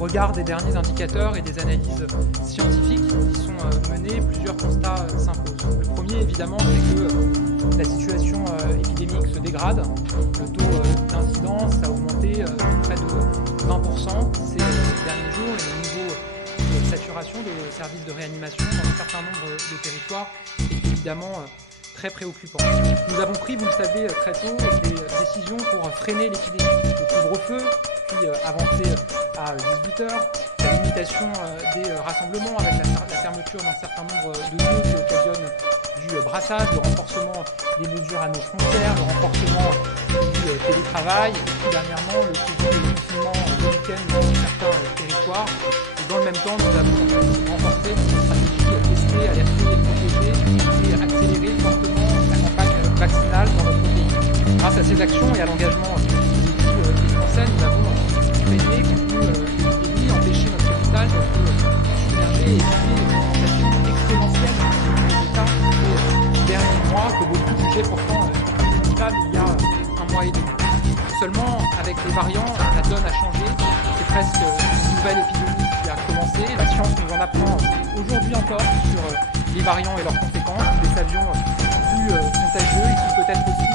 regard des derniers indicateurs et des analyses scientifiques qui sont menées, plusieurs constats s'imposent. Le premier, évidemment, c'est que la situation épidémique se dégrade. Le taux d'incidence a augmenté de près de 20% ces derniers jours et le niveau de saturation des services de réanimation dans un certain nombre de territoires est évidemment très préoccupant. Nous avons pris, vous le savez, très tôt des décisions pour freiner l'épidémie. Le couvre-feu, puis avancé à 18h, la limitation des rassemblements avec la fermeture d'un certain nombre de lieux qui occasionne du brassage, le renforcement des mesures à nos frontières, le renforcement du télétravail, et puis dernièrement le confinement le week-end dans certains territoires. Et dans le même temps, nous avons renforcé notre stratégie tester, alerter et protéger et accélérer fortement la campagne vaccinale dans notre pays. Grâce à ces actions et à l'engagement des Français, nous avons freiné, contenu l'épidémie, empêché notre hôpital de se submerger et éviter une augmentation exponentielle des résultats ces derniers mois que beaucoup jugeaient pourtant inévitable il y a un mois et demi. Seulement, avec les variants, la donne a changé. C'est presque une nouvelle épidémie qui a commencé. La science nous en apprend aujourd'hui encore sur les variants et leurs conséquences. Nous les savions plus contagieux, ils sont peut-être aussi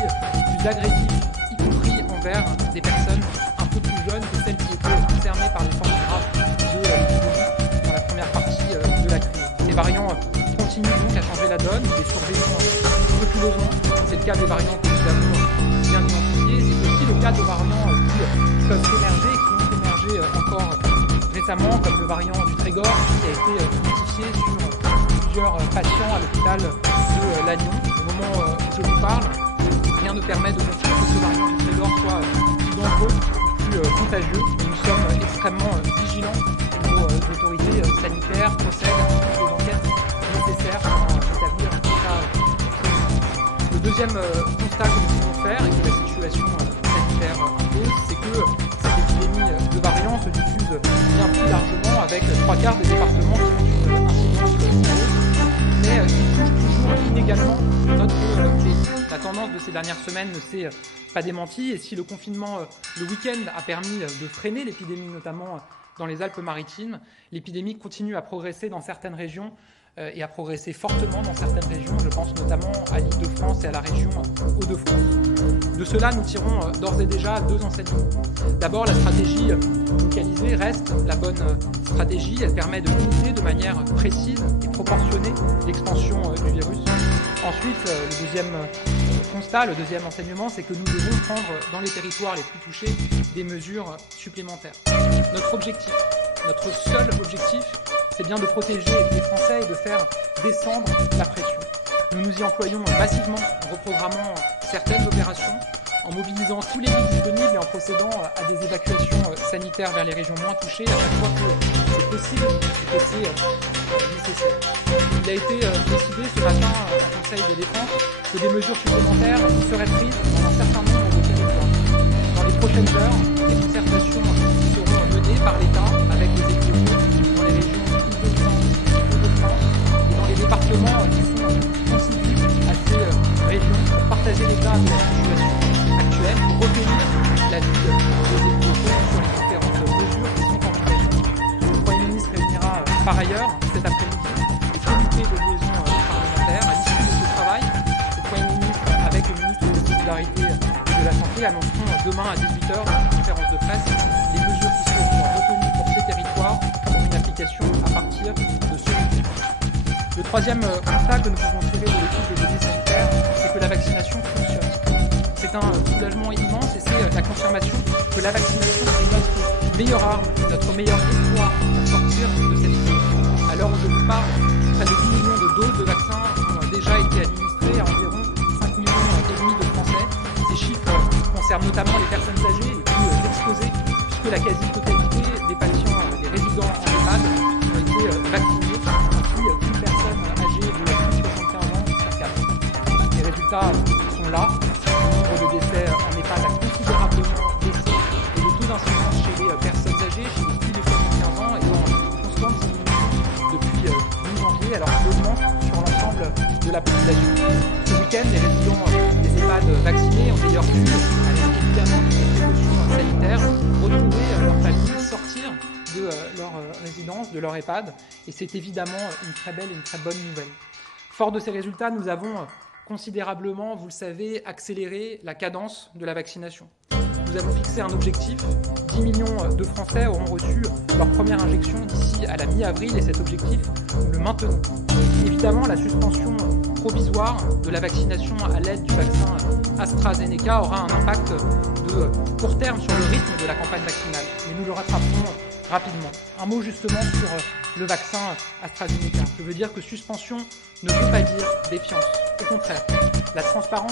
plus agressifs, y compris envers des personnes un peu plus jeunes que celles qui étaient concernées par les formes graves de l'épidémie dans la première partie de la crise. Ces variants continuent donc à changer la donne, les surveillons scrupuleusement. C'est le cas des variants que nous avons bien identifiés. C'est aussi le cas de variants qui peuvent émerger, qui ont émergé encore récemment, comme le variant du Trégor, qui a été identifié sur plusieurs patients à l'hôpital de Lannion. Au moment où je vous parle, rien ne permet de confirmer que ce variant du Trégor soit plus dangereux, plus contagieux. Nous sommes extrêmement vigilants. Nos autorités sanitaires procèdent à toutes les enquêtes nécessaires pour établir un cas. Le deuxième constat que nous pouvons faire et que la situation sanitaire impose, c'est que cette épidémie de variants se diffuse bien plus largement avec 3/4 des départements qui ont une incidence mais qui touche toujours inégalement notre pays. La tendance de ces dernières semaines ne s'est pas démentie et si le confinement le week-end a permis de freiner l'épidémie, notamment dans les Alpes-Maritimes, l'épidémie continue à progresser dans certaines régions et à progresser fortement dans certaines régions. Je pense notamment à l'Île-de-France et à la région Hauts-de-France. De cela, nous tirons d'ores et déjà 2 enseignements. D'abord, la stratégie localisée reste la bonne stratégie. Elle permet de limiter de manière précise et proportionnée l'expansion du virus. Ensuite, le deuxième constat, le deuxième enseignement, c'est que nous devons prendre dans les territoires les plus touchés des mesures supplémentaires. Notre seul objectif, c'est bien de protéger les Français et de faire descendre la pression. Nous nous y employons massivement en reprogrammant certaines opérations, en mobilisant tous les lits disponibles et en procédant à des évacuations sanitaires vers les régions moins touchées à chaque fois que c'est possible et que c'est nécessaire. Il a été décidé ce matin au Conseil de défense que des mesures supplémentaires seraient prises dans un certain nombre de territoires. Dans les prochaines heures, les concertations seront menées par l'État avec les élus dans les régions et dans les départements qui sont contigus à ces régions pour partager l'état de la situation actuelle, pour recueillir l'avis des élus locaux sur les différentes mesures qui sont envisagées. Le Premier ministre réunira par ailleurs cet après-midi le comité de liaison parlementaire. À l'issue de ce travail, le Premier ministre, avec le ministre des Solidarités et de la Santé, annonceront demain à 18h dans une conférence de presse les mesures qui seront retenues pour ces territoires pour une application à partir de ce week-end. Le troisième constat que nous pouvons tirer de l'étude des données sanitaires, c'est que la vaccination fonctionne. C'est un soulagement immense et c'est la confirmation que la vaccination est notre meilleure arme, notre meilleur espoir pour sortir de cette crise. À l'heure où je vous parle, près de 10 millions de doses de vaccins ont déjà été administrées à environ 5,5 millions de Français. Ces chiffres concernent notamment les personnes âgées les plus exposées, puisque la quasi-totalité des patients, des résidents en EHPAD ont été vaccinés, ainsi qu'une personne âgée de plus de 75 ans sur 4. Les résultats sont là. Le nombre de décès en EHPAD a considérablement baissé et le taux d'incidence chez les personnes âgées, chez les plus de 75 ans, est en constante diminution depuis mi-janvier, alors qu'il augmente sur l'ensemble de la population. Ce week-end, les résidents des EHPAD vaccinés ont d'ailleurs pu, avec évidemment des précautions sanitaires, retrouver leur famille, sortir de de leur EHPAD, et c'est évidemment une très belle et une très bonne nouvelle. Fort de ces résultats, nous avons considérablement, vous le savez, accéléré la cadence de la vaccination. Nous avons fixé un objectif, 10 millions de Français auront reçu leur première injection d'ici à la mi-avril, et cet objectif, nous le maintenons. Évidemment, la suspension provisoire de la vaccination à l'aide du vaccin AstraZeneca aura un impact de court terme sur le rythme de la campagne vaccinale, mais nous le rattraperons rapidement. Un mot justement sur le vaccin AstraZeneca. Je veux dire que suspension ne veut pas dire défiance. Au contraire, la transparence,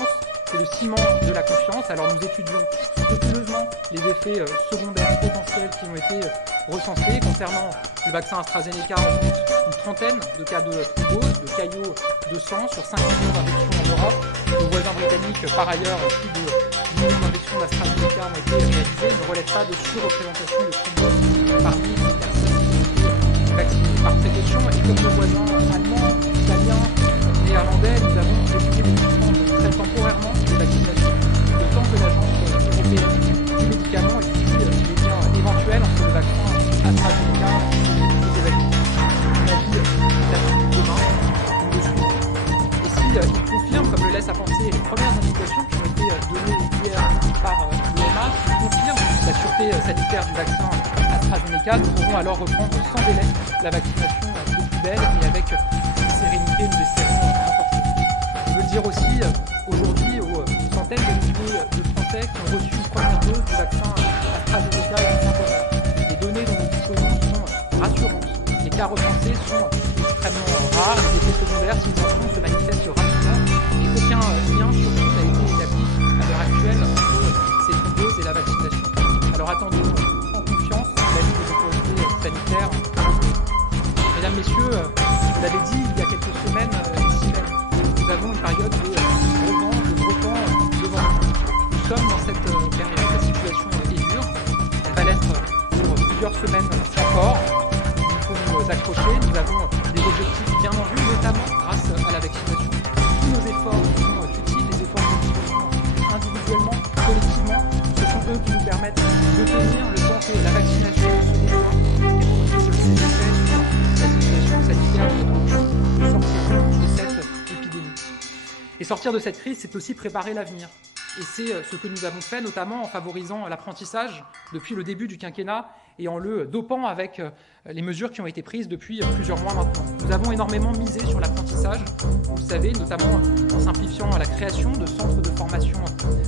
c'est le ciment de la confiance. Alors nous étudions scrupuleusement les effets secondaires potentiels qui ont été recensés. Concernant le vaccin AstraZeneca, on compte une trentaine de cas de thrombose, de caillots de sang sur 5 millions d'injections en Europe. Nos voisins britanniques, par ailleurs, plus de 10 millions d'injections d'AstraZeneca ont été réalisées. Ne relève pas de surreprésentation de thrombose parmi les personnes qui ont été vaccinées. Par précaution, et comme nos voisins allemands, italiens, néerlandais, nous avons décidé de suspendre très temporairement les vaccinations, le temps que l'Agence européenne du médicament étudie les liens éventuels entre le vaccin AstraZeneca et ces événements. L'avis est attendu demain, nous le suivons. Et si il confirme, comme le laisse à penser les premières indications qui ont été données hier par l'EMA, s'il confirme la sûreté sanitaire du vaccin AstraZeneca, nous pourrons alors reprendre sans délai la vaccination de plus belle et avec sérénité, nous l'espérons renforcée. Je veux dire aussi aujourd'hui aux centaines de milliers de Français qui ont reçu une première dose du vaccin AstraZeneca et du Saint-Gobain. Les données dont nous disposons sont rassurantes. Les cas recensés sont extrêmement rares. Les effets secondaires, s'ils en sont, se manifestent rapidement et aucun lien surtout n'a été établi à l'heure actuelle entre ces thromboses et la vaccination. Alors attendons en confiance l'avis des autorités sanitaires. Mesdames, Messieurs, je l'avais dit il y a quelques semaines ici même, nous avons une période de gros vent, de gros temps devant nous. Nous sommes dans cette période, la situation est dure, elle va l'être pour plusieurs semaines encore. Il faut nous accrocher, nous avons des objectifs bien en vue, notamment grâce à la vaccination. Tous nos efforts sont utiles, les efforts que nous faisons individuellement, collectivement, ce sont eux qui nous permettent de tenir le temps que la vaccination se déploie, qu'elle produise ses effets sur la situation sanitaire de notre pays. Nous sortirons de cette épidémie. Et sortir de cette crise, c'est aussi préparer l'avenir. Et c'est ce que nous avons fait, notamment en favorisant l'apprentissage depuis le début du quinquennat et en le dopant avec les mesures qui ont été prises depuis plusieurs mois maintenant. Nous avons énormément misé sur l'apprentissage, vous le savez, notamment en simplifiant la création de centres de formation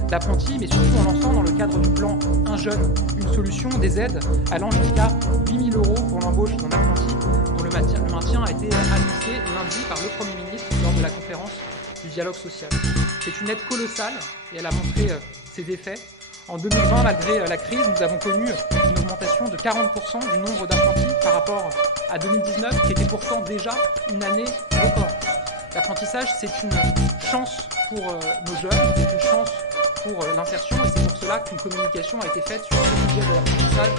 d'apprentis, mais surtout en lançant dans le cadre du plan Un jeune, une solution, des aides allant jusqu'à 8 000 € pour l'embauche d'un apprenti, dont le maintien a été annoncé lundi par le Premier ministre lors de la conférence du dialogue social. C'est une aide colossale et elle a montré ses effets. En 2020, malgré la crise, nous avons connu une augmentation de 40% du nombre d'apprentis par rapport à 2019, qui était pourtant déjà une année record. L'apprentissage, c'est une chance pour nos jeunes, c'est une chance pour l'insertion, et c'est pour cela qu'une communication a été faite sur le sujet de l'apprentissage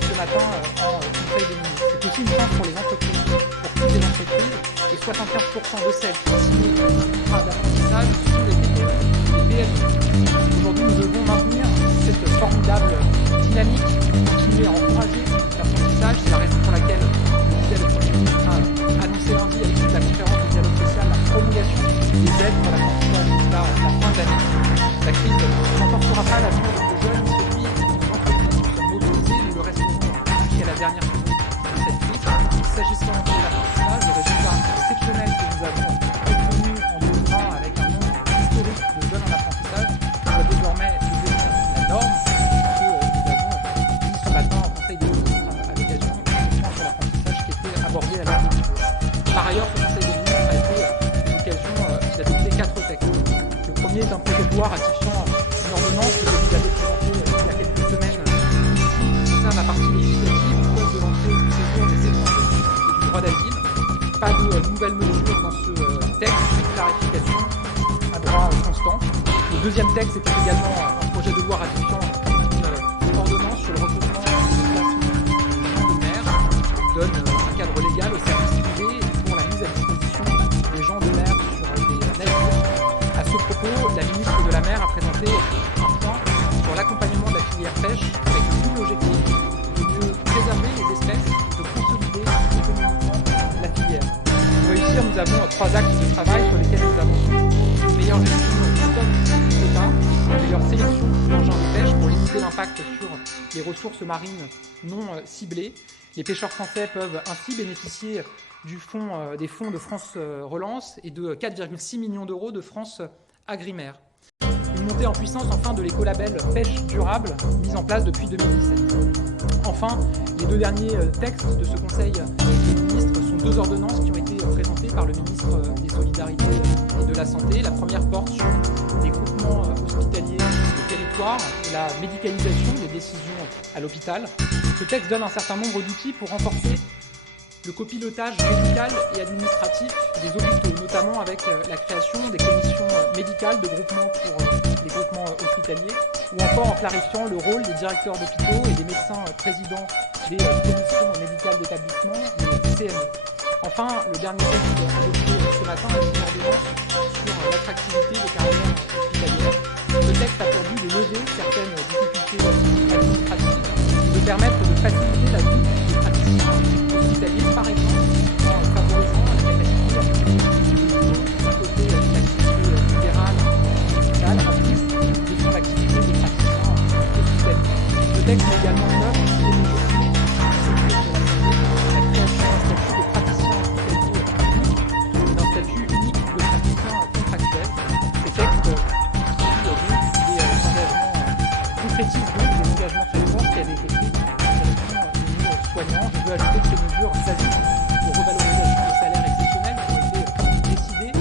ce matin en Conseil des ministres. C'est aussi une chance pour les entreprises, pour toutes les entreprises, et 75% de celles qui ont signé un contrat d'apprentissage sont des TPE, des PME. Aujourd'hui, nous devons maintenir cette formidable dynamique, continuer à encourager l'apprentissage. C'est la raison pour laquelle le Premier ministre a annoncé lundi à l'issue de la conférence du dialogue social la prolongation des aides pour l'apprentissage jusqu'à la fin de l'année. La crise n'emportera pas l'avenir de nos jeunes, ni celui de nos entreprises. Nous sommes mobilisés, nous le resterons jusqu'à la dernière seconde de cette crise. S'agissant de l'apprentissage, le résultat exceptionnel que nous avons obtenu en 2020 avec un nombre historique de jeunes en apprentissage doit désormais devenir la norme, que nous avons dit ce matin au Conseil des ministres à l'occasion du point sur l'apprentissage qui était abordé à l'heure du jour. Par ailleurs, ce Conseil des ministres a été l'occasion d'adopter 4 textes. Le premier est un projet de loi ratifiant une ordonnance que vous avez présentée il y a quelques semaines ici, qui concerne la partie législative du code de l'entrée et du séjour des étrangers et du droit d'asile. Pas de nouvelles mesures dans ce texte, une clarification à droit constant. Le deuxième texte était également un projet de loi ratifiant une ordonnance sur le recrutement et le placement des gens de mer, qui donne un cadre légal aux services privés pour la mise à disposition des gens de mer sur des navires. À ce propos, la ministre de la Mer a présenté un point sur l'accompagnement de la filière pêche avec le double objectif de mieux préserver les espèces et de consolider 3 axes de travail sur lesquels nous avançons. Une meilleure gestion du stock du quota, une meilleure sélection d'engins de pêche pour limiter l'impact sur les ressources marines non ciblées. Les pêcheurs français peuvent ainsi bénéficier des fonds de France Relance et de 4,6 millions d'euros de France Agrimer. Une montée en puissance enfin de l'écolabel pêche durable mise en place depuis 2017. Enfin, les 2 derniers textes de ce Conseil des ministres sont 2 ordonnances qui ont été présentées par le ministre des Solidarités et de la Santé. La première porte sur les groupements hospitaliers de territoire et la médicalisation des décisions à l'hôpital. Ce texte donne un certain nombre d'outils pour renforcer le copilotage médical et administratif des hôpitaux, notamment avec la création des commissions médicales de groupement pour les groupements hospitaliers, ou encore en clarifiant le rôle des directeurs d'hôpitaux et des médecins présidents des commissions médicales d'établissement, les CME. Enfin, le dernier texte adopté ce matin est une ordonnance sur l'attractivité des carrières hospitalières. Ce texte a pour but de lever certaines difficultés administratives et de permettre de faciliter la vie des praticiens hospitaliers, par exemple, en favorisant la capacité à côté de l'activité libérale hospitale, en plus de son activité de praticien hospitalier. Le texte met également en œuvre des mesures clés la création d'un statut de praticien hospitalier unique et d'un statut unique de praticien contractuel. Ces textes concrétisent donc des engagements très forts qui avaient été pris soignants. Je veux ajouter que ces mesures s'ajoutent aux revalorisations de salaires exceptionnelles qui ont été décidées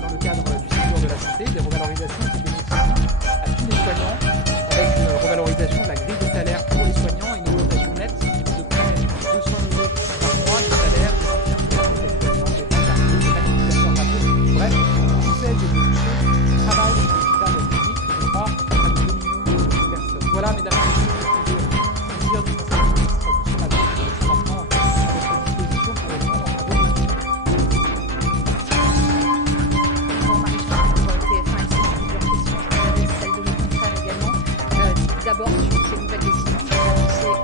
dans le cadre du Ségur de la santé, des revalorisations qui bénéficient à tous les soignants, avec une revalorisation de la grille des salaires pour les soignants et une augmentation nette de près de 200 € par mois du salaire des infirmières, des soignants, des infirmiers, des administrateurs rapports. Bref, toutes celles et tous ceux qui travaillent dans l'hôpital public, je crois, à 2 millions de personnes. Voilà, mesdames et messieurs, ce que je veux dire du Conseil des ministres de ce matin. D'abord sur ces nouvelles décisions qui sont annoncées en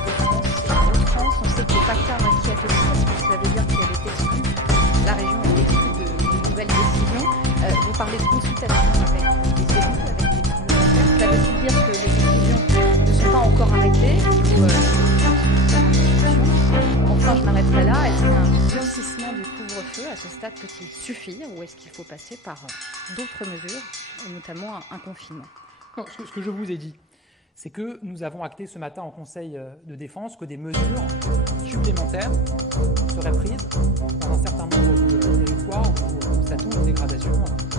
Ile-de-France et en France. On sait que le PACTA inquiète aussi parce que ça veut dire qu'elle est exclue, la région est exclue de nouvelles décisions. Vous parlez de consultation avec les élus, avec les parlementaires. Ça veut dire que les décisions ne sont pas encore arrêtées ou enfin, je m'arrêterai là. Est-ce qu'un durcissement du couvre-feu à ce stade peut-il suffire ou est-ce qu'il faut passer par d'autres mesures, et notamment un confinement? Non, ce que je vous ai dit, c'est que nous avons acté ce matin en Conseil de défense que des mesures supplémentaires seraient prises dans un certain nombre de territoires où nous constatons une dégradation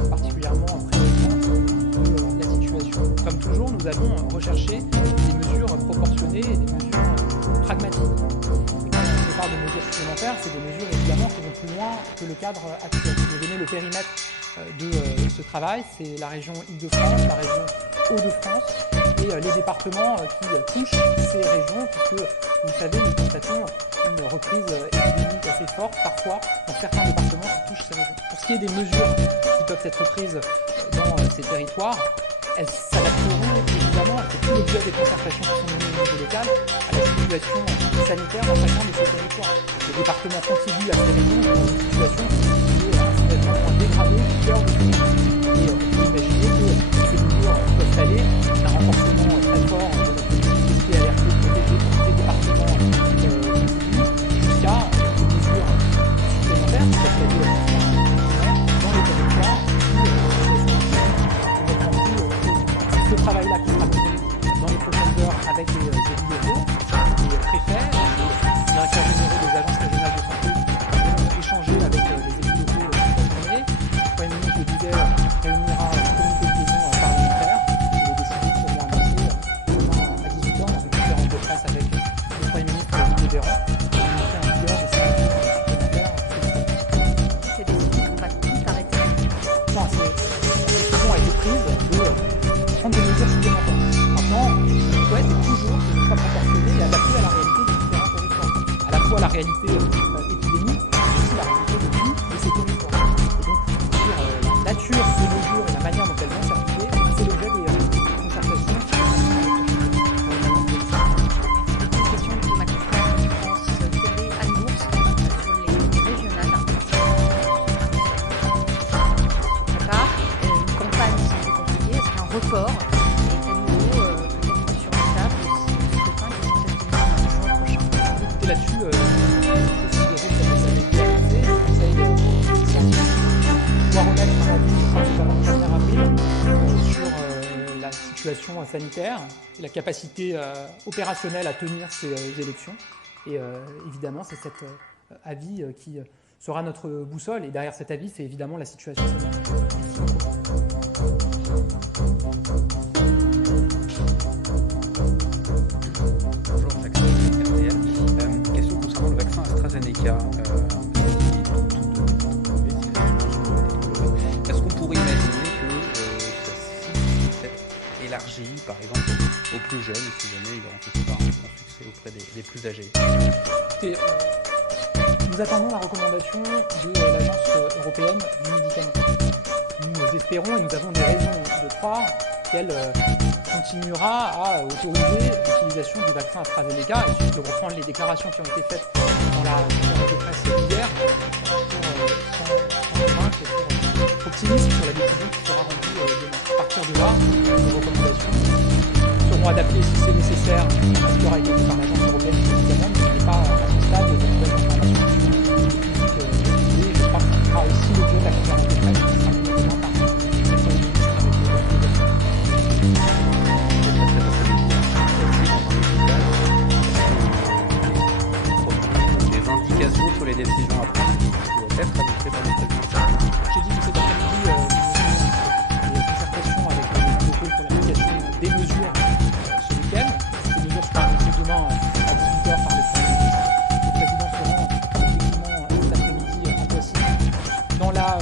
particulièrement préoccupante de la situation. Comme toujours, nous allons rechercher des mesures proportionnées et des mesures pragmatiques. Et quand on parle de mesures supplémentaires, c'est des mesures évidemment qui vont plus loin que le cadre actuel. Je vais donner le périmètre de ce travail, c'est la région Île-de-France, la région Hauts-de-France et les départements qui touchent ces régions, puisque, vous le savez, nous constatons une reprise épidémique assez forte, parfois, dans certains départements qui touchent ces régions. Pour ce qui est des mesures qui peuvent être prises dans ces territoires, elles s'adapteront évidemment, c'est tout l'objet des concertations qui sont menées au niveau local, à la situation sanitaire dans chacun de ces territoires. Les départements contigus à ces régions sont dans une situation qui est assez dégradée du cœur de ces régions. Et on peut imaginer que ces mesures peuvent aller d'un renforcement très fort de la politique ART protégée pour ces départements contigus jusqu'à des mesures supplémentaires qui peuvent aller dans les territoires ce travail-là qui sera mené dans les prochaines heures avec les élus locaux, les préfets, les directeurs généraux des agences régionales de santé vont échanger avec les élus locaux toute la journée. Le Premier ministre, je disais, réunira un comité de liaison parlementaire et les décisions seront annoncées demain à 18h dans une conférence de presse avec le Premier ministre Olivier Véran pour annoncer en vigueur des sanctions supplémentaires. Ces décisions ne vont pas toutes arrêter. Non, la décision a été prise de prendre des mesures supplémentaires. Maintenant, ce que je souhaite, c'est toujours que ce soit proportionné et adapté à la réalité des différents territoires. À la fois la réalité épidémique, mais aussi la réalité de vie de ces territoires. Et donc, sur la nature des mesures et la manière dont elles vont s'appliquer, c'est l'objet des concertations. Une question de ma confrère de France TV, Anne Bourse, sur les régionales. là-dessus, le Conseil scientifique doit remettre un avis avant le 1er avril sur la situation sanitaire et la capacité opérationnelle à tenir ces élections. Et évidemment, c'est cet avis qui sera notre boussole. Et derrière cet avis, c'est évidemment la situation. Bonjour, Maxime, RTL. Question concernant le vaccin AstraZeneca. Est-ce qu'on pourrait imaginer que sa cible puisse être élargie, par exemple, aux plus jeunes, si jamais il rencontre pas un succès auprès des plus âgés? Et, nous attendons la recommandation de l'Agence européenne du médicament. Nous espérons et nous avons des raisons de croire qu'elle continuera à autoriser l'utilisation du vaccin AstraZeneca. Il suffit de reprendre les déclarations qui ont été faites dans la conférence de presse hier sans convaincre et pour être optimiste sur la décision qui sera rendue demain. À partir de là, les recommandations seront adaptées si c'est nécessaire à ce qui aura été dit par l'Agence européenne du médicament, mais ce n'est pas à ce stade de nouvelles informations publiques. Je crois que ce sera aussi l'objet de la conférence de presse qui sera demain par Des indications sur les décisions à prendre doivent être annoncées par le président. J'ai dit que cet après-midi, des concertations avec les locaux pour l'application des mesures ce week-end. Ces mesures seront annoncées demain à 18h par le Premier ministre. Le président se rend effectivement cet après-midi en Poissy. Dans la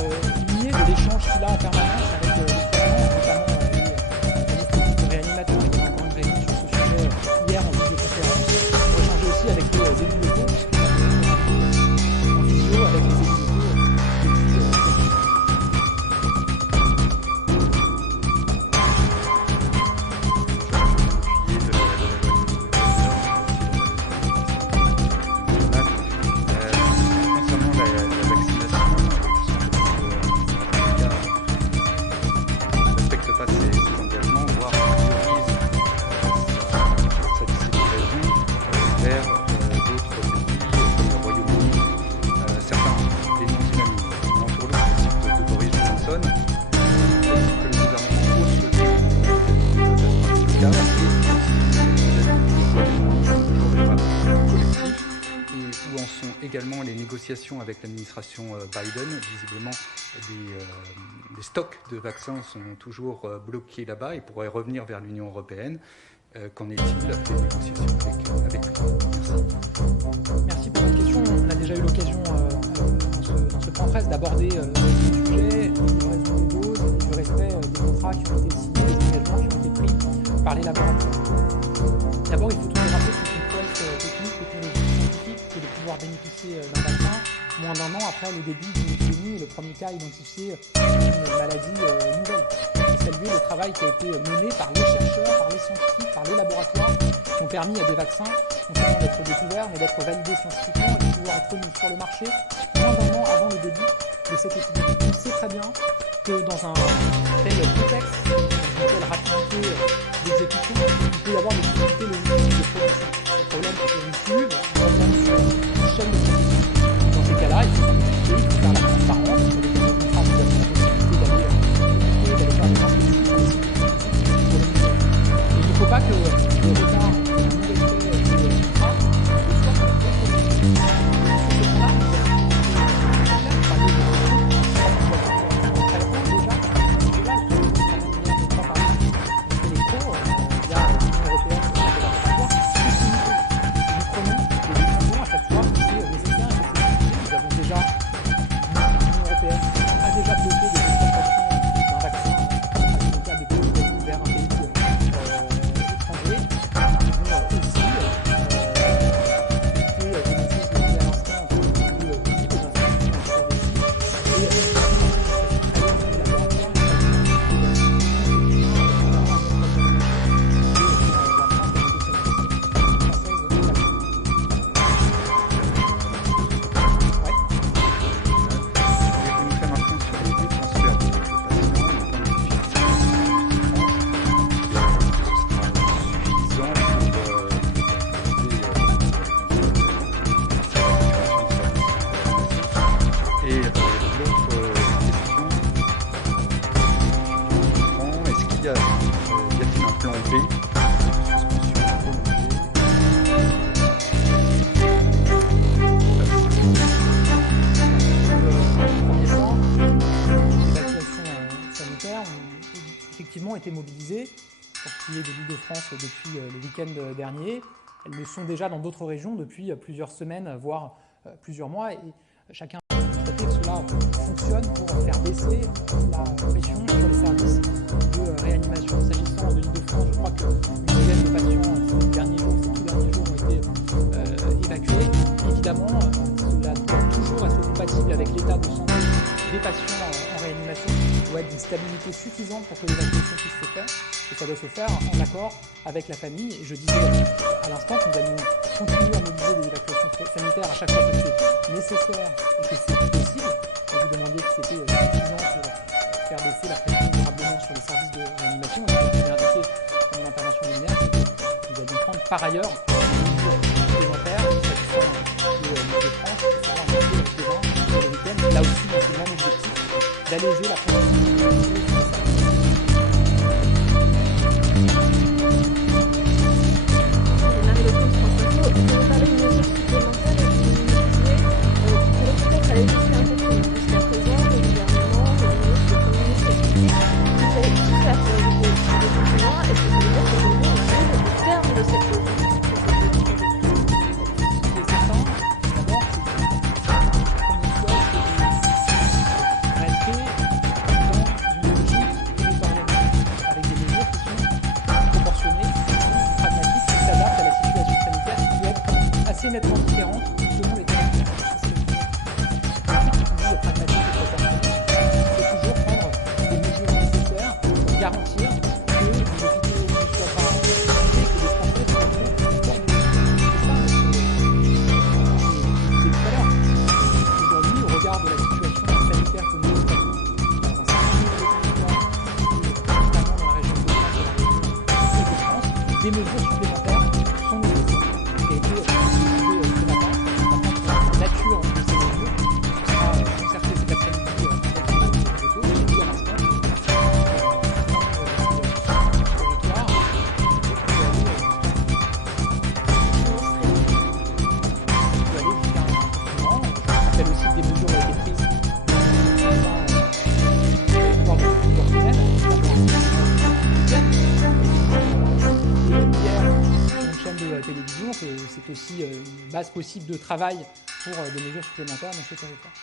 lignée de l'échange qu'il a en permanence avec les soignants, notamment les réanimateurs, il y a encore une réunion sur ce sujet hier en visioconférence. Pour échanger aussi avec les élus locaux, en visio avec les élus locaux. Également les négociations avec l'administration Biden. Visiblement, des stocks de vaccins sont toujours bloqués là-bas et pourraient revenir vers l'Union européenne. Qu'en est-il des négociations avec lui? Merci. Merci pour votre question. On a déjà eu l'occasion dans ce point presse d'aborder le sujet des livraisons de doses et du respect des contrats qui ont été signés, des engagements qui ont été pris par les laboratoires. D'abord, il faut toujours rappeler que c'est une prouesse technique, technologique, scientifique que de pouvoir bénéficier d'un vaccin moins d'un an après le début d'une épidémie et le premier cas identifié d'une maladie nouvelle. Saluer le travail qui a été mené par les chercheurs, par les scientifiques, par les laboratoires qui ont permis à des vaccins non seulement d'être découverts mais d'être validés scientifiquement et de pouvoir être mis sur le marché moins d'un an avant le début de cette épidémie. On sait très bien que dans un tel contexte, dans une telle rapidité d'exécution, il peut y avoir des difficultés logistiques de production. Des problèmes sur une tube, des problèmes sur une chaîne de production. Dans ces cas-là, il faut s'en occuper, il faut faire la transparence, sur les contrats, nous avons la possibilité d'aller faire des inspections sur les sites pour les mesures. Et il ne faut pas que le retard, le non-respect des contrats, soit sur ce point-là, nous avons parlé de traitement déjà, c'est légal, on fait les pros, il y a l'Union européenne qui a fait la été mobilisées pour ce qui est de l'Île-de-France depuis le week-end dernier. Elles le sont déjà dans d'autres régions depuis plusieurs semaines, voire plusieurs mois. Et chacun a constaté que cela fonctionne pour faire baisser la pression sur les services de réanimation. S'agissant de l'Île-de-France, je crois qu'une dizaine de patients ces tout derniers jours ont été évacués. Évidemment, cela doit toujours être compatible avec l'état de santé des patients en réanimation. Il doit être d'une stabilité suffisante pour que l'évacuation puisse se faire. Et ça doit se faire en accord avec la famille. Et je disais à l'instant que nous allons continuer à mobiliser des évacuations sanitaires à chaque fois que c'est nécessaire et que c'est possible. Et vous demandiez si c'était suffisant pour faire baisser la pression durablement sur les services de réanimation. Et ce que je vous ai indiqué dans mon intervention liminaire, c'est que nous allions prendre par ailleurs des mesures supplémentaires s'agissant de l'Île-de-France, notamment un peu de terrain sur le week-end. Là aussi, dans ce même objectif d'alléger la pression sur les services. Nettement différente selon les territoires. C'est pragmatique et proportionnel. Il faut toujours prendre des mesures nécessaires pour garantir que les hôpitaux ne soient pas et que les Français soient confortables. C'est ça que je disais tout à l'heure. Aujourd'hui, au regard de la situation sanitaire que nous constatons dans un certain nombre de territoires, notamment dans la région de France et la région de France, des mesures supplémentaires sont nécessaires. télévision, que c'est aussi une base possible de travail pour des mesures supplémentaires dans ce territoire.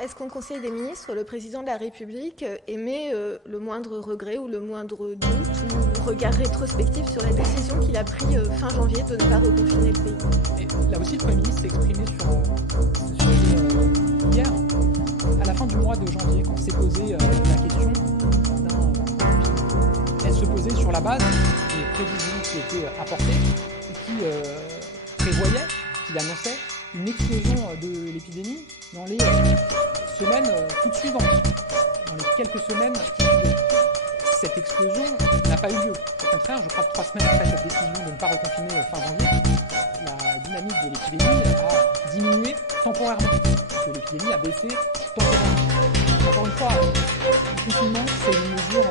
Est-ce qu'en Conseil des ministres, le président de la République émet le moindre regret ou le moindre doute ou regard rétrospectif sur la décision qu'il a prise fin janvier de ne pas reconfiner le pays? Et là aussi, le Premier ministre s'est exprimé sur ce sujet hier, à la fin du mois de janvier, quand s'est posée la question d'un confinement. Elle se posait sur la base des prévisions qui étaient apportées et qui prévoyaient, qui annonçaient une explosion de l'épidémie dans les semaines toutes suivantes, dans les quelques semaines qui suivaient. Cette explosion n'a pas eu lieu. Au contraire, je crois que 3 semaines après cette décision de ne pas reconfiner fin janvier, la dynamique de l'épidémie a diminué temporairement. Donc l'épidémie a baissé temporairement. Encore une fois, le confinement, c'est une mesure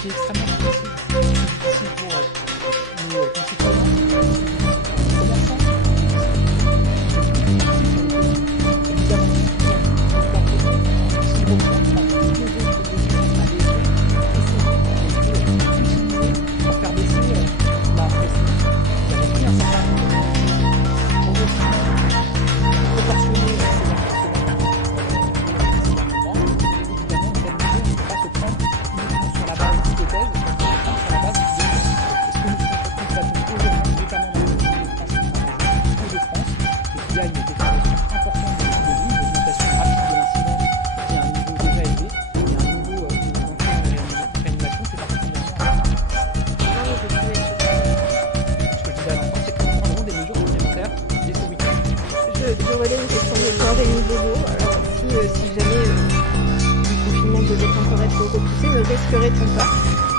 qui est extrêmement difficile. Difficile pour nos concitoyens, nos commerçants.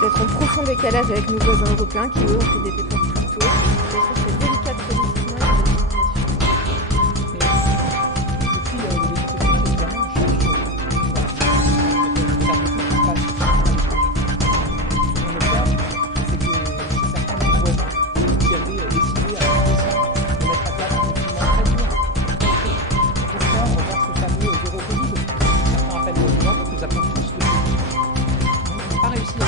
D'être en profond décalage avec nos voisins européens qui, eux, ont fait des efforts plus tôt. C'est délicat politiquement. Pas réussi à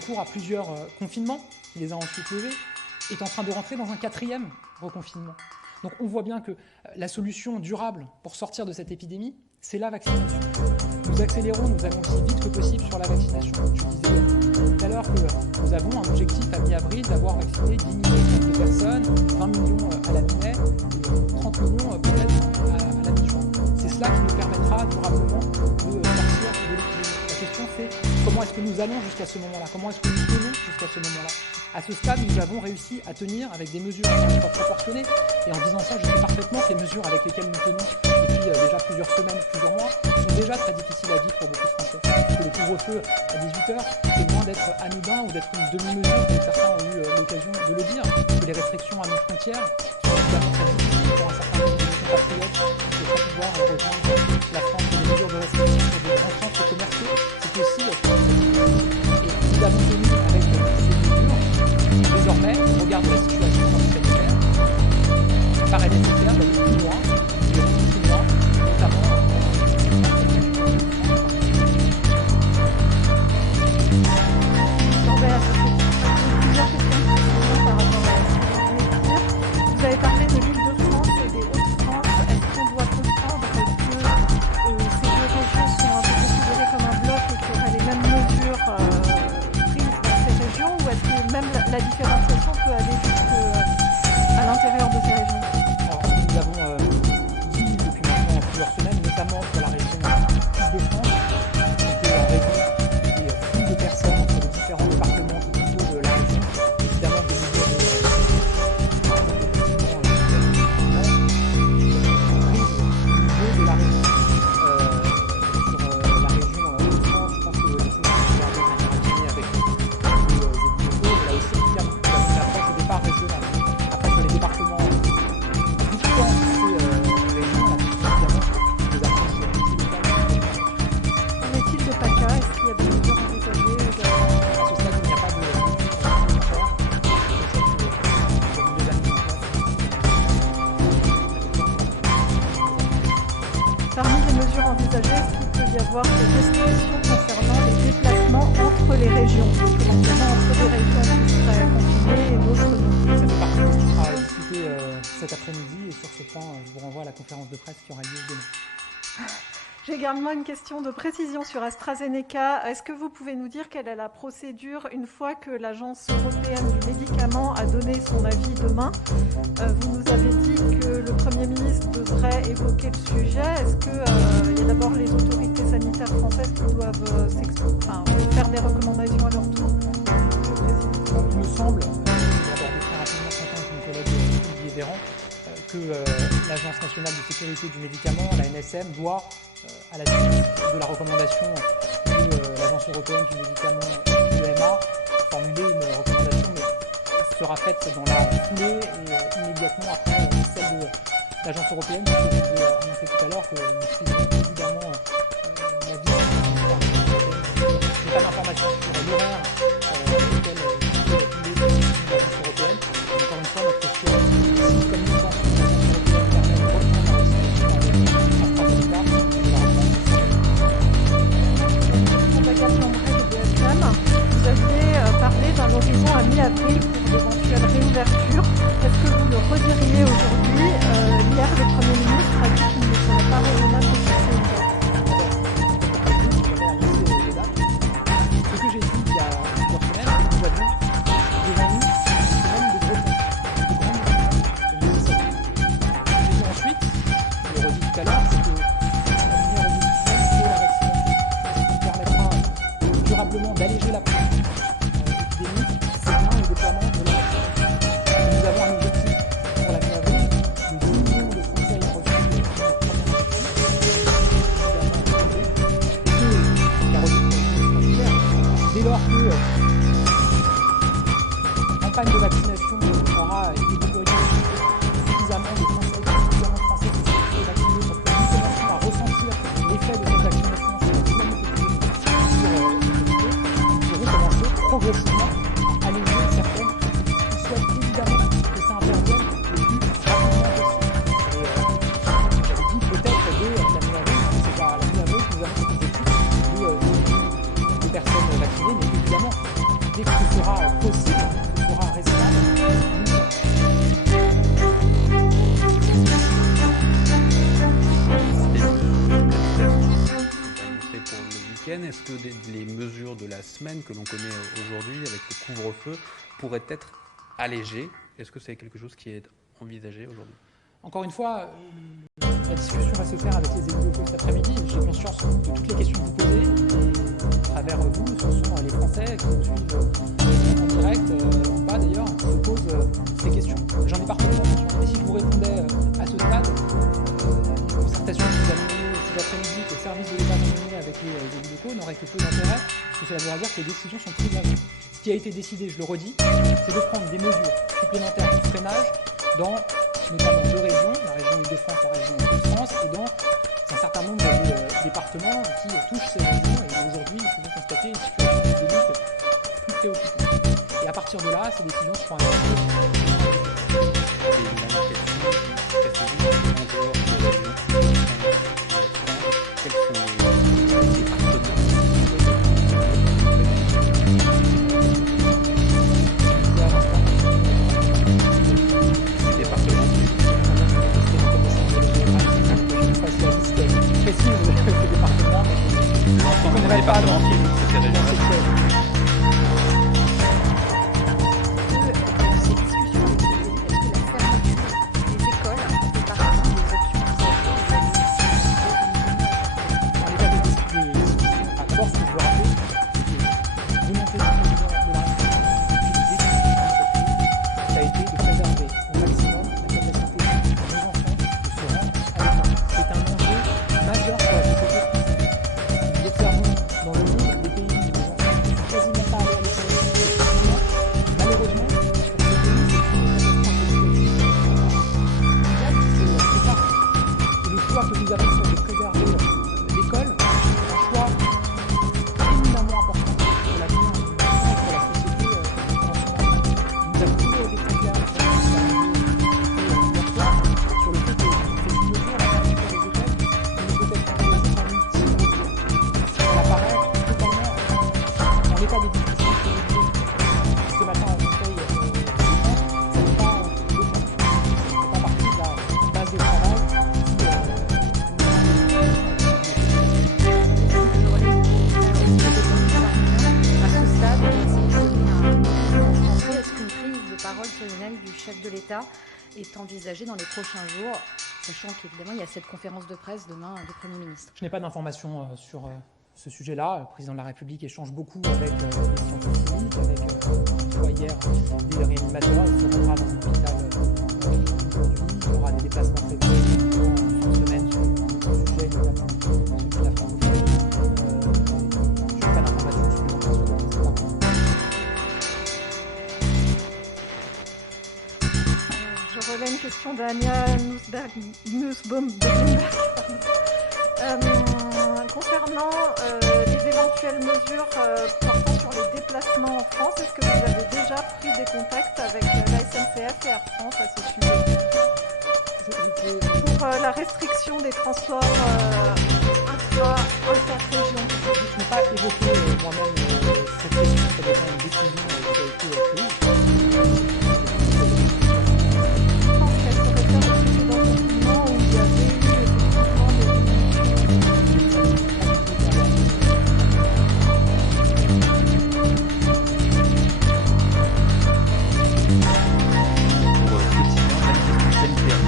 recours à plusieurs confinements, qui les a ensuite levés, est en train de rentrer dans un 4e reconfinement. Donc on voit bien que la solution durable pour sortir de cette épidémie, c'est la vaccination. Nous accélérons, nous allons aussi vite que possible sur la vaccination. Je disais tout à l'heure que nous avons un objectif à mi-avril d'avoir vacciné 10 millions de personnes, 20 millions à la mi-mai et 30 millions peut-être à la mi-juin. C'est cela qui nous permettra durablement de sortir de l'épidémie. La question c'est comment est-ce que nous allons jusqu'à ce moment-là? Comment est-ce que nous tenons jusqu'à ce moment-là? À ce stade, nous avons réussi à tenir avec des mesures proportionnées. Et en disant ça, je sais parfaitement que les mesures avec lesquelles nous tenons depuis déjà plusieurs semaines, plusieurs mois, sont déjà très difficiles à vivre pour beaucoup de Français. Que le couvre-feu à 18h, c'est loin d'être anodin ou d'être une demi-mesure, comme certains ont eu l'occasion de le dire. Que les restrictions à nos frontières sont évidemment très difficiles pour un certain nombre de nos compatriotes qui ne peuvent pas pouvoir rejoindre la France. Les mesures de restriction sur des grands centres commerciaux, c'est aussi et nous avons tenu avec ces mesures. Désormais, au regard de la situation sanitaire, il paraît nécessaire d'aller plus loin, notamment Vous avez parlé de l'Île-de-France et des Hauts-de-France. Est-ce qu'on doit comprendre que ces deux régions sont un peu considérées comme un bloc et qu'il y aurait les mêmes mesures prises dans ces régions, ou est-ce que même la différenciation peut aller jusqu'à l'intérieur de ces régions? Alors, nous avons dit depuis maintenant plusieurs semaines, notamment pour la région Île-de-France, que en raison des flux de personnes entre les différents départements qui composent la région, évidemment des mesures de la région. Sur la région Hauts-de-France, je pense que les choses vont se regarder de manière affinée avec les élus locaux, mais là aussi, évidemment, nous avons une approche au départ régionale. Après, sur les départements distants de ces régions, là, évidemment, des approches locales. En est-il de PACA? Est-ce qu'il y a des mesures envisagées également? À ce stade, il n'y a pas de mesures complémentaires. Je sais que nous avons déjà mis en place. Parmi les mesures envisagées, est-ce qu'il peut y avoir des restrictions concernant les déplacements entre les régions, éventuellement entre des régions qui seraient confinées et d'autres non? Ça fait partie de ce qui sera discuté cet après-midi, et sur ce point, je vous renvoie à la conférence de presse qui aura lieu demain. J'ai également une question de précision sur AstraZeneca. Est-ce que vous pouvez nous dire quelle est la procédure une fois que l'Agence européenne du médicament a donné son avis demain? Vous nous avez dit que le Premier ministre devrait évoquer le sujet. Est-ce qu'il y a d'abord les autorités sanitaires françaises qui doivent faire des recommandations à leur tour? Il me semble, je vais aborder très rapidement ce matin avec mon collègue Olivier Véran, que l'Agence nationale de sécurité du médicament, la NSM, doit, à la suite de la recommandation de l'Agence européenne du médicament, l'EMA, formuler une recommandation, mais elle sera faite dans la foulée et immédiatement après celle de l'Agence européenne, puisque je vous ai annoncé tout à l'heure que nous suivrons évidemment l'avis de l'Agence européenne. Je n'ai pas d'informations sur l'horaire auquel l'Agence européenne. Encore une fois, notre question, si comme nous pensons que l'Agence européenne permet de reprendre la vaccination avec AstraZeneca, vous aviez parlé d'un horizon à mi-avril pour d'éventuelles réouvertures. Est-ce que vous le rediriez aujourd'hui? Hier, le Premier ministre a dit qu'il ne serait pas raisonnable de fixer une date. Ce que j'ai dit il y a plusieurs semaines, c'est que nous avions devant nous une semaine de gros ponts, de grandes mesures. Ce que j'ai dit ensuite, je le redis tout à l'heure, c'est que la meilleure opposition, c'est la vaccination. Ce qui nous permettra durablement d'alléger la pression épidémique, c'est bien le déploiement de la vaccination. Nous avons un objectif pour la mi-avril de 10 millions de Français ayant reçu notre première injection, évidemment élevé, et que la redoute dès lors que la campagne de vaccination aura été déployée, suffisamment de Français qui sont fait vacciner pour que nous commencions à ressentir l'effet de cette vaccination sur la dynamique épidémique sur l'immunité, nous pourrons commencer progressivement à alléger certaines. On souhaite évidemment que ça intervienne le plus rapidement possible. Et j'avais dit peut-être dès la mi-avril, c'est à la mi-avril que nous avons cet objectif de personnes vaccinées, mais évidemment week-end, est-ce que les mesures de la semaine que l'on connaît aujourd'hui avec le couvre-feu pourraient être allégées? Est-ce que c'est quelque chose qui est envisagé aujourd'hui? Encore une fois, la discussion va se faire avec les élus locaux cet après-midi. J'ai conscience de toutes les questions que vous posez. Et à travers vous, ce sont les Français qui nous suivent en direct, ou pas d'ailleurs, qui se posent ces questions. J'en ai parfaitement conscience. Mais si je vous répondais à ce stade, les concertations que vous avez menées cet après-midi, que le service de l'État a menées avec les élus locaux n'auraient que peu d'intérêt, parce que cela voudra dire que les décisions sont prises à vous. Ce qui a été décidé, je le redis, c'est de prendre des mesures supplémentaires de freinage dans notamment deux régions, la région Île-de-France, la région Hauts-de-France, et dans un certain nombre de départements qui touchent ces régions. Et aujourd'hui, nous pouvons constater une situation épidémique plus préoccupante. Et à partir de là, ces décisions seront annoncées. Et une dernière question, précisément, en dehors de la région, quels sont les départements précise ce département, mais l'ensemble des départements qui écoutent ces régions-là? Ces discussions avec les élus, est-ce que la fermeture des écoles fait partie des options en état de discussion, d'abord, ce que je veux rappeler, c'est que la volonté du président de la République depuis le début de cette crise, ça a été de préserver au maximum la capacité de nos enfants de se rendre à l'école. C'est un enjeu majeur pour la société française. Nous observons dans le monde des pays où les enfants ne sont quasiment pas allés à l'école. Malheureusement, sur ces pays, c'est une et le choix que nous avons fait de préserver l'école, c'est un choix éminemment important pour l'avenir et pour la société nationale. Nous avons toujours été très clairs sur le fait que cette mesure, la fermeture des écoles, ne peut être envisagée qu'en ultime recours. Elle apparaît totalement dans l'état des discussions qui ont eu lieu ce matin en Conseil des défense. Ça n'est pas le cas. Ça fait pas partie de la base de travail À ce stade, est-ce qu'une prise de parole solennelle du chef de l'État est envisagée dans les prochains jours, sachant qu'évidemment il y a cette conférence de presse demain du Premier ministre? Je n'ai pas d'informations sur ce sujet-là. Le président de la République échange beaucoup avec les scientifiques, avec soit hier des réanimateurs. Il se rendra dans un hôpital aujourd'hui. Il y aura des déplacements prévus en fin de semaine sur le sujet, notamment celui de la francophonie. Je n'ai pas d'informations supplémentaires sur le sujet. Je relève une question d'Ania Nussbaum. Concernant les éventuelles mesures portant sur les déplacements en France, est-ce que vous avez déjà pris des contacts avec la SNCF et Air France à ce sujet? Pour la restriction des transports intra-région. Je n'ai pas évoqué moi-même cette question, ça dépend d'une décision qui a été prise. Je pense qu'elle serait faire le précédent confinement où il y avait eu effectivement Pour quotidien, manifestation sanitaire.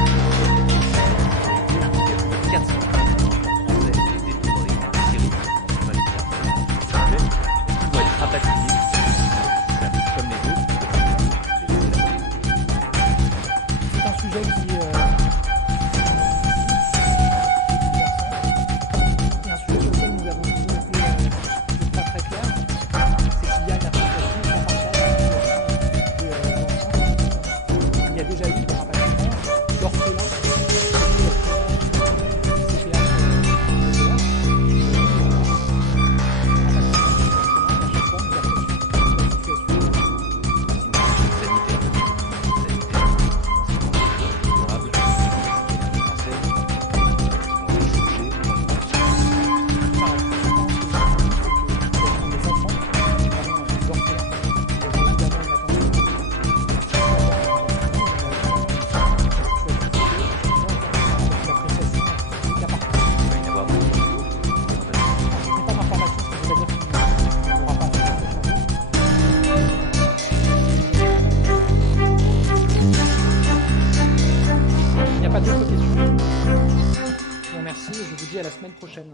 Il y a plus de 400 cas en France français d'autres questions. Je vous remercie et je vous dis à la semaine prochaine.